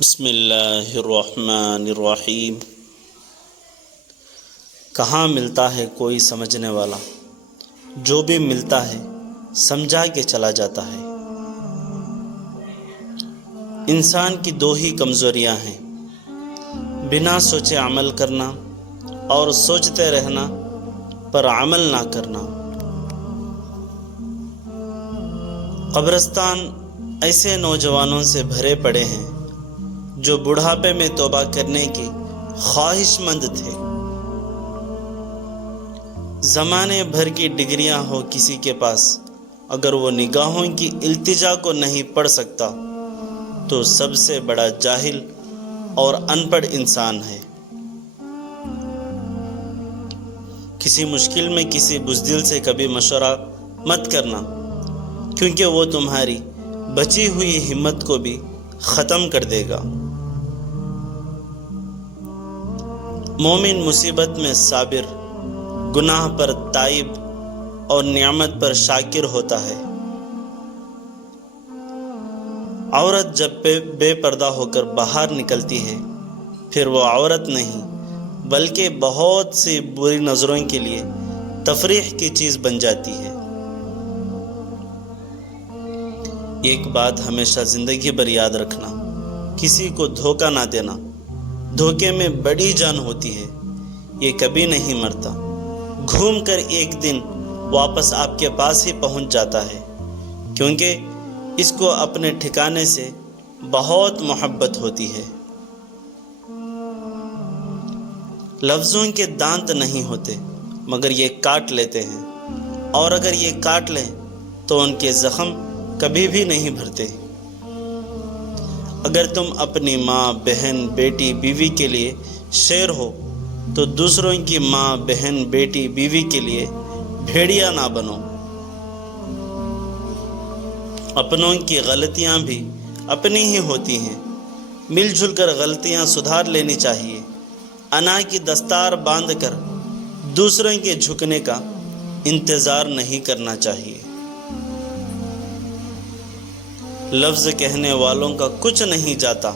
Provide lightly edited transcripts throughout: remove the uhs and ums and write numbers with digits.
بسم اللہ الرحمن الرحیم۔ کہاں ملتا ہے کوئی سمجھنے والا، جو بھی ملتا ہے سمجھا کے چلا جاتا ہے۔ انسان کی دو ہی کمزوریاں ہیں، بنا سوچے عمل کرنا اور سوچتے رہنا پر عمل نہ کرنا۔ قبرستان ایسے نوجوانوں سے بھرے پڑے ہیں جو بڑھاپے میں توبہ کرنے کی خواہش مند تھے۔ زمانے بھر کی ڈگریاں ہو کسی کے پاس، اگر وہ نگاہوں کی التجا کو نہیں پڑھ سکتا تو سب سے بڑا جاہل اور ان پڑھ انسان ہے۔ کسی مشکل میں کسی بزدل سے کبھی مشورہ مت کرنا، کیونکہ وہ تمہاری بچی ہوئی ہمت کو بھی ختم کر دے گا۔ مومن مصیبت میں صابر، گناہ پر تائب اور نعمت پر شاکر ہوتا ہے۔ عورت جب بے پردہ ہو کر باہر نکلتی ہے، پھر وہ عورت نہیں بلکہ بہت سی بری نظروں کے لیے تفریح کی چیز بن جاتی ہے۔ ایک بات ہمیشہ زندگی بھر یاد رکھنا، کسی کو دھوکہ نہ دینا۔ دھوکے میں بڑی جان ہوتی ہے، یہ کبھی نہیں مرتا، گھوم کر ایک دن واپس آپ کے پاس ہی پہنچ جاتا ہے، کیونکہ اس کو اپنے ٹھکانے سے بہت محبت ہوتی ہے۔ لفظوں کے دانت نہیں ہوتے مگر یہ کاٹ لیتے ہیں، اور اگر یہ کاٹ لیں تو ان کے زخم کبھی بھی نہیں بھرتے۔ اگر تم اپنی ماں، بہن، بیٹی، بیوی کے لیے شیر ہو تو دوسروں کی ماں، بہن، بیٹی، بیوی کے لیے بھیڑیا نہ بنو۔ اپنوں کی غلطیاں بھی اپنی ہی ہوتی ہیں، مل جل کر غلطیاں سدھار لینی چاہیے۔ انا کی دستار باندھ کر دوسروں کے جھکنے کا انتظار نہیں کرنا چاہیے۔ لفظ کہنے والوں کا کچھ نہیں جاتا،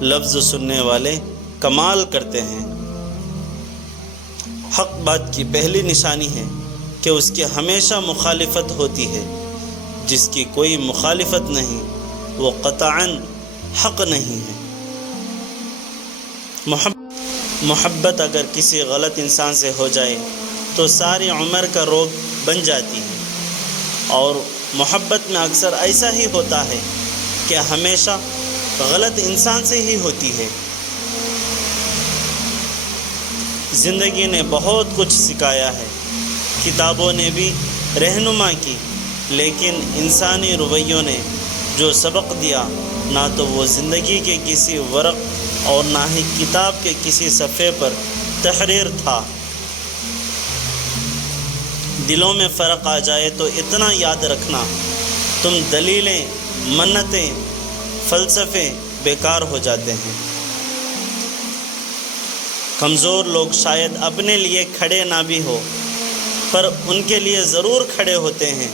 لفظ سننے والے کمال کرتے ہیں۔ حق بات کی پہلی نشانی ہے کہ اس کی ہمیشہ مخالفت ہوتی ہے، جس کی کوئی مخالفت نہیں وہ قطعاً حق نہیں ہے۔ محبت اگر کسی غلط انسان سے ہو جائے تو ساری عمر کا روگ بن جاتی ہے، اور محبت میں اکثر ایسا ہی ہوتا ہے کہ ہمیشہ غلط انسان سے ہی ہوتی ہے۔ زندگی نے بہت کچھ سکھایا ہے، کتابوں نے بھی رہنما کی، لیکن انسانی رویوں نے جو سبق دیا، نہ تو وہ زندگی کے کسی ورق اور نہ ہی کتاب کے کسی صفحے پر تحریر تھا۔ دلوں میں فرق آ جائے تو اتنا یاد رکھنا، تم دلیلیں، منتیں، فلسفے بیکار ہو جاتے ہیں۔ کمزور لوگ شاید اپنے لیے کھڑے نہ بھی ہو، پر ان کے لیے ضرور کھڑے ہوتے ہیں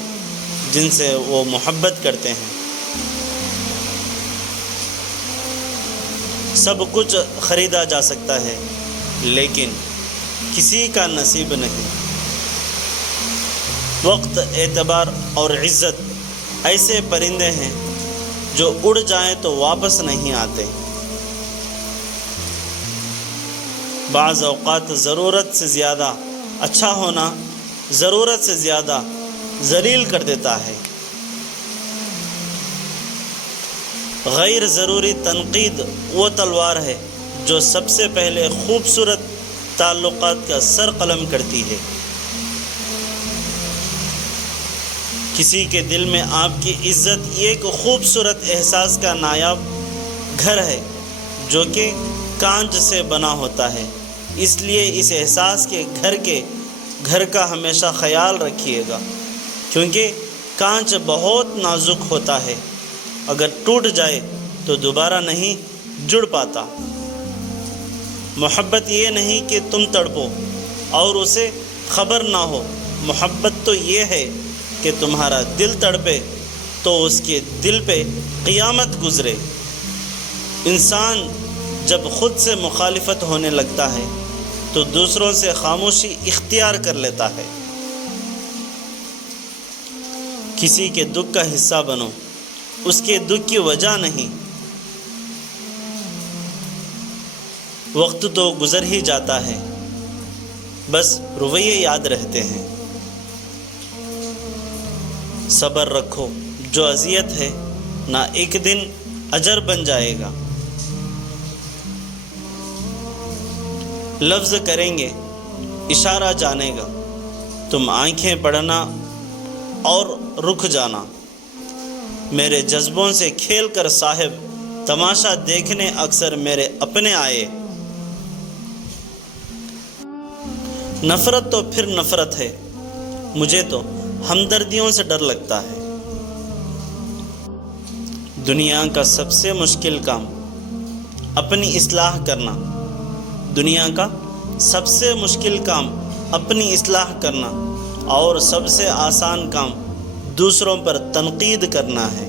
جن سے وہ محبت کرتے ہیں۔ سب کچھ خریدا جا سکتا ہے، لیکن کسی کا نصیب نہیں۔ وقت، اعتبار اور عزت ایسے پرندے ہیں جو اڑ جائیں تو واپس نہیں آتے۔ بعض اوقات ضرورت سے زیادہ اچھا ہونا ضرورت سے زیادہ ذلیل کر دیتا ہے۔ غیر ضروری تنقید وہ تلوار ہے جو سب سے پہلے خوبصورت تعلقات کا سر قلم کرتی ہے۔ کسی کے دل میں آپ کی عزت ایک خوبصورت احساس کا نایاب گھر ہے جو کہ کانچ سے بنا ہوتا ہے، اس لیے اس احساس کے گھر کا ہمیشہ خیال رکھیے گا، کیونکہ کانچ بہت نازک ہوتا ہے، اگر ٹوٹ جائے تو دوبارہ نہیں جڑ پاتا۔ محبت یہ نہیں کہ تم تڑپو اور اسے خبر نہ ہو، محبت تو یہ ہے کہ تمہارا دل تڑپے تو اس کے دل پہ قیامت گزرے۔ انسان جب خود سے مخالفت ہونے لگتا ہے تو دوسروں سے خاموشی اختیار کر لیتا ہے۔ کسی کے دکھ کا حصہ بنو، اس کے دکھ کی وجہ نہیں۔ وقت تو گزر ہی جاتا ہے، بس رویے یاد رہتے ہیں۔ صبر رکھو، جو اذیت ہے نہ ایک دن اجر بن جائے گا۔ لفظ کریں گے، اشارہ جانے گا، تم آنکھیں پڑھنا اور رک جانا۔ میرے جذبوں سے کھیل کر صاحب تماشا دیکھنے اکثر میرے اپنے آئے۔ نفرت تو پھر نفرت ہے، مجھے تو ہمدردیوں سے ڈر لگتا ہے۔ دنیا کا سب سے مشکل کام اپنی اصلاح کرنا، دنیا کا سب سے مشکل کام اپنی اصلاح کرنا، اور سب سے آسان کام دوسروں پر تنقید کرنا ہے۔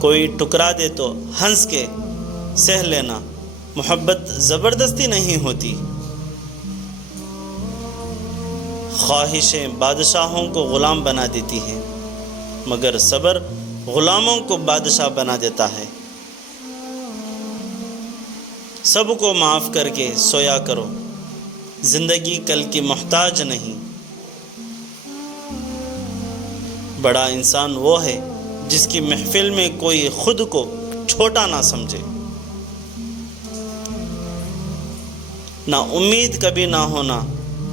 کوئی ٹکرا دے تو ہنس کے سہ لینا، محبت زبردستی نہیں ہوتی۔ خواہشیں بادشاہوں کو غلام بنا دیتی ہیں، مگر صبر غلاموں کو بادشاہ بنا دیتا ہے۔ سب کو معاف کر کے سویا کرو، زندگی کل کی محتاج نہیں۔ بڑا انسان وہ ہے جس کی محفل میں کوئی خود کو چھوٹا نہ سمجھے۔ نا امید کبھی نہ ہونا،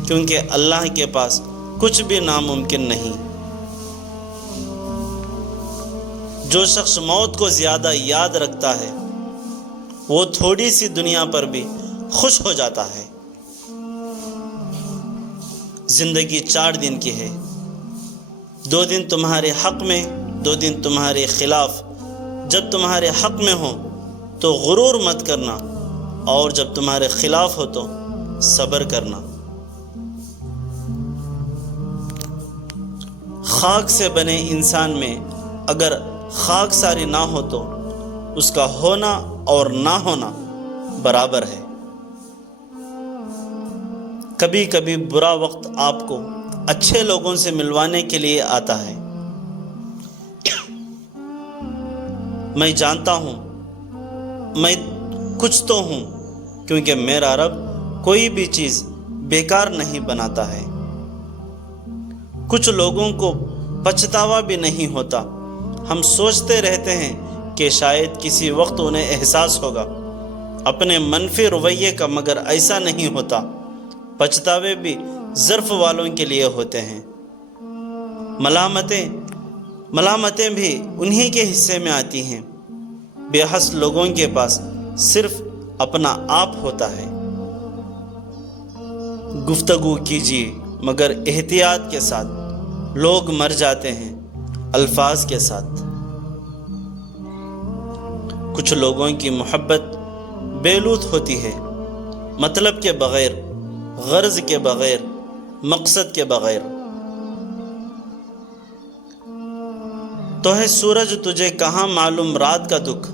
کیونکہ اللہ کے پاس کچھ بھی ناممکن نہیں۔ جو شخص موت کو زیادہ یاد رکھتا ہے وہ تھوڑی سی دنیا پر بھی خوش ہو جاتا ہے۔ زندگی 4 دن کی ہے، 2 دن تمہارے حق میں، 2 دن تمہارے خلاف۔ جب تمہارے حق میں ہو تو غرور مت کرنا، اور جب تمہارے خلاف ہو تو صبر کرنا۔ خاک سے بنے انسان میں اگر خاک ساری نہ ہو تو اس کا ہونا اور نہ ہونا برابر ہے۔ کبھی کبھی برا وقت آپ کو اچھے لوگوں سے ملوانے کے لیے آتا ہے۔ میں جانتا ہوں میں کچھ تو ہوں، کیونکہ میرا رب کوئی بھی چیز بیکار نہیں بناتا ہے۔ کچھ لوگوں کو پچھتاوا بھی نہیں ہوتا، ہم سوچتے رہتے ہیں کہ شاید کسی وقت انہیں احساس ہوگا اپنے منفی رویے کا، مگر ایسا نہیں ہوتا۔ پچھتاوے بھی ظرف والوں کے لیے ہوتے ہیں۔ ملامتیں بھی انہی کے حصے میں آتی ہیں۔ بے حس لوگوں کے پاس صرف اپنا آپ ہوتا ہے۔ گفتگو کیجیے مگر احتیاط کے ساتھ، لوگ مر جاتے ہیں الفاظ کے ساتھ۔ کچھ لوگوں کی محبت بے لوث ہوتی ہے، مطلب کے بغیر، غرض کے بغیر، مقصد کے بغیر۔ تو ہے سورج تجھے کہاں معلوم رات کا دکھ،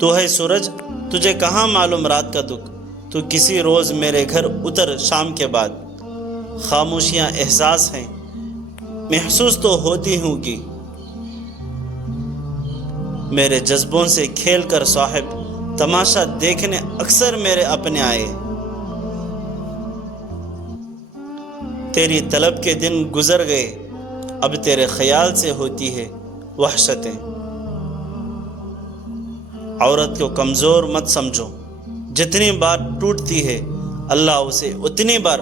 تو ہے سورج تجھے کہاں معلوم رات کا دکھ، تو کسی روز میرے گھر اتر شام کے بعد۔ خاموشیاں احساس ہیں، محسوس تو ہوتی ہوں گی۔ میرے جذبوں سے کھیل کر صاحب تماشا دیکھنے اکثر میرے اپنے آئے۔ تیری طلب کے دن گزر گئے، اب تیرے خیال سے ہوتی ہے وحشتیں۔ عورت کو کمزور مت سمجھو، جتنی بار ٹوٹتی ہے اللہ اسے اتنی بار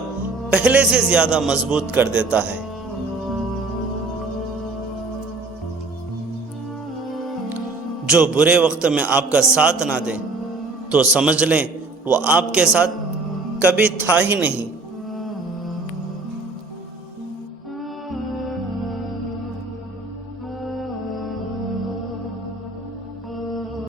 پہلے سے زیادہ مضبوط کر دیتا ہے۔ جو برے وقت میں آپ کا ساتھ نہ دے تو سمجھ لیں وہ آپ کے ساتھ کبھی تھا ہی نہیں۔